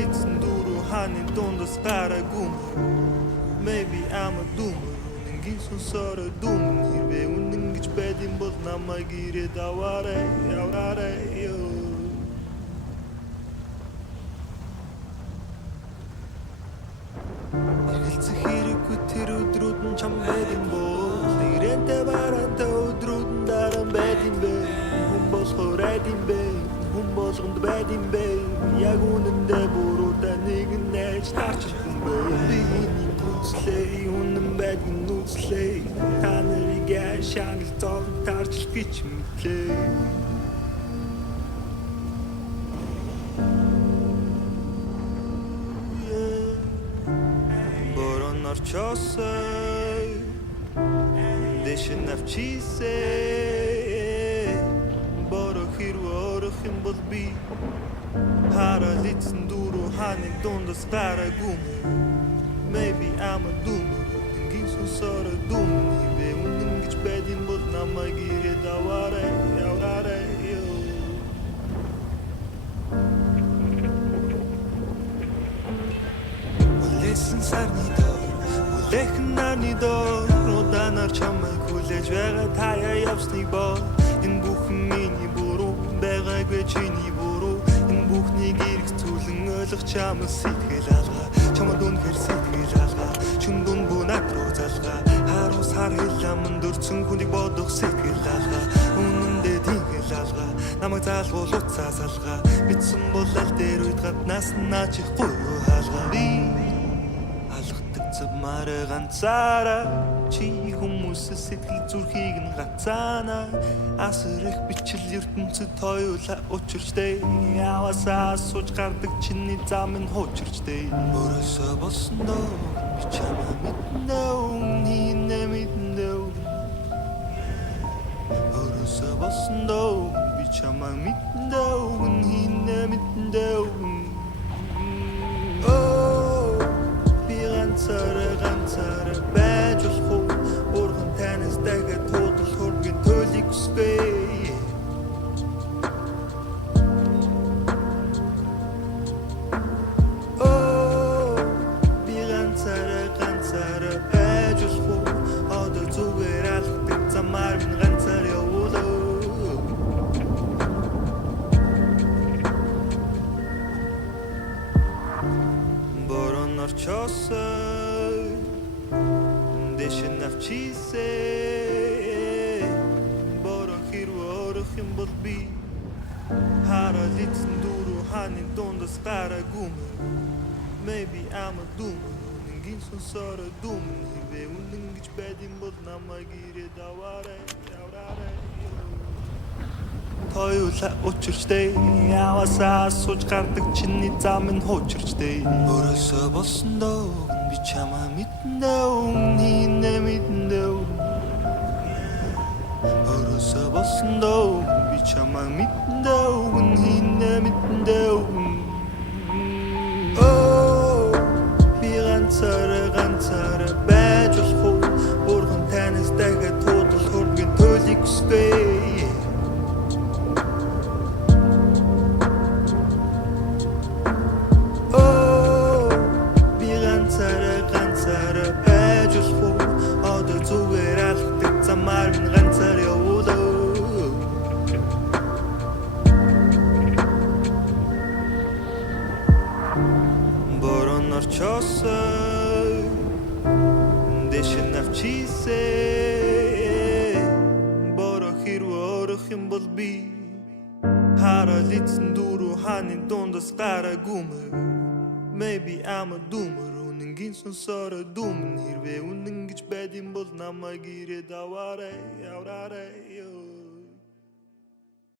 Паралицэн дөрөв хааны дундас гараагүй. Maybe I'm a doomer. Үнэнгийн сонсороо дүмэн хэрвээ үнэн гэж байд юм бол намайг ирээд аваарай, аваарай ёо. Хэлцэх хэрэггүй тэр өдрүүд нь чам байд юм бол ирэнтэй барантай өдрүүд нь дараа байд юм бэ. Хүн болохоор айд юм бэ. Хүн болгонд байд юм бэ. Яг үнэндээ буруудаа нэгэн найж тарчих юм бэ. Нүцлээ үнэн байдгийн нүцлээ та нарыг яшаанл зов тарчих гэж мэдлээ. Борон орчосоо дэшин навчисээ боро хэрвээ орох юм бол би паралицэн дөрөв хааны дундас гараагүй. Maybe I'm a doomer. Үнэнгийн сонсороо дүмэн хэрвээ үнэн гэж байд юм бол намайг ирээд аваарай, аваарай ёо. Үлээсэн сарны доор үлээхэн нарны доор удаанаар чамайг хүлээж байгаа таяа явсныг бод. Энэ бүхэн миний буруу байгаагүй чиний буруу. Энэ бүхнийг эрх зүйлэн ойлгох чамаас сэтгэл алгаа. Чамд үнэхээр сэтгэл алгаа. Чүн дүн бүнат руу залгаа. Харуу сар хэлэмэн дөрцөн хүнийг бодох сэтгэл алгаа. Үнэндээ тэгэл алгаа. Намайг заалгуул уцаа салгаа. Битсэн бол аль дээр үед гаднаас наачихгүй юу хаалгаа. Би алхдаг замаараа ганцаараа чи хүмүүсээс сэтгэл зүрхийг нь гацаана. Асар их бичил ертөнцид хоёулаа учирчтэй. Явасаа сууж гардаг чиний зам нь хуучирчтэй. Өөрөөсөө болсон доо би чамаа мэднэ үнэ мэднэ. Өөрөөсөө болсон доо би чамаа мэднэ үнэ мэднэ. Би ганцаараа байж болох уу? Бурхан танаас дахиад туудал хөргийн төлийг хүсвэ. Би ганцаараа байж болох уу? Одоо зүгээр алхдаг замаар минь ганцаар явуулаа. Борон орчосоо дэшин навчисээ боро хэрвээ орох юм бол би паралицэн дөрөв хааны дундас гараагүй. Maybe I'm a doomer. Үнэнгийн сонсороо дүмэн хэрвээ үнэн гэж байд юм бол намайг ирээд аваарай, аваарай ёо. Хоёулаа учирчтэй. Явасаа сууж гардаг чиний зам нь хуучирчтэй. Өөрөөсөө болсон доо би чамаа мэднэ үнэ мэднэ. Өөрөөсөө болсон доо би чамаа мэднэ үнэ мэднэ. Би ганцаараа байж болох уу? Бурхан танаас дахиад туудал хөргийн төлийг хүсвэ. Дэшин навчисээ боро хэрвээ орох юм бол би паралицэн дөрөв хааны дундас гараагүй. Maybe I'm a doomer. Үнэнгийн сонсороо дүмэн хэрвээ үнэн гэж байд юм бол намайг ирээд аваарай, аваарай ёо.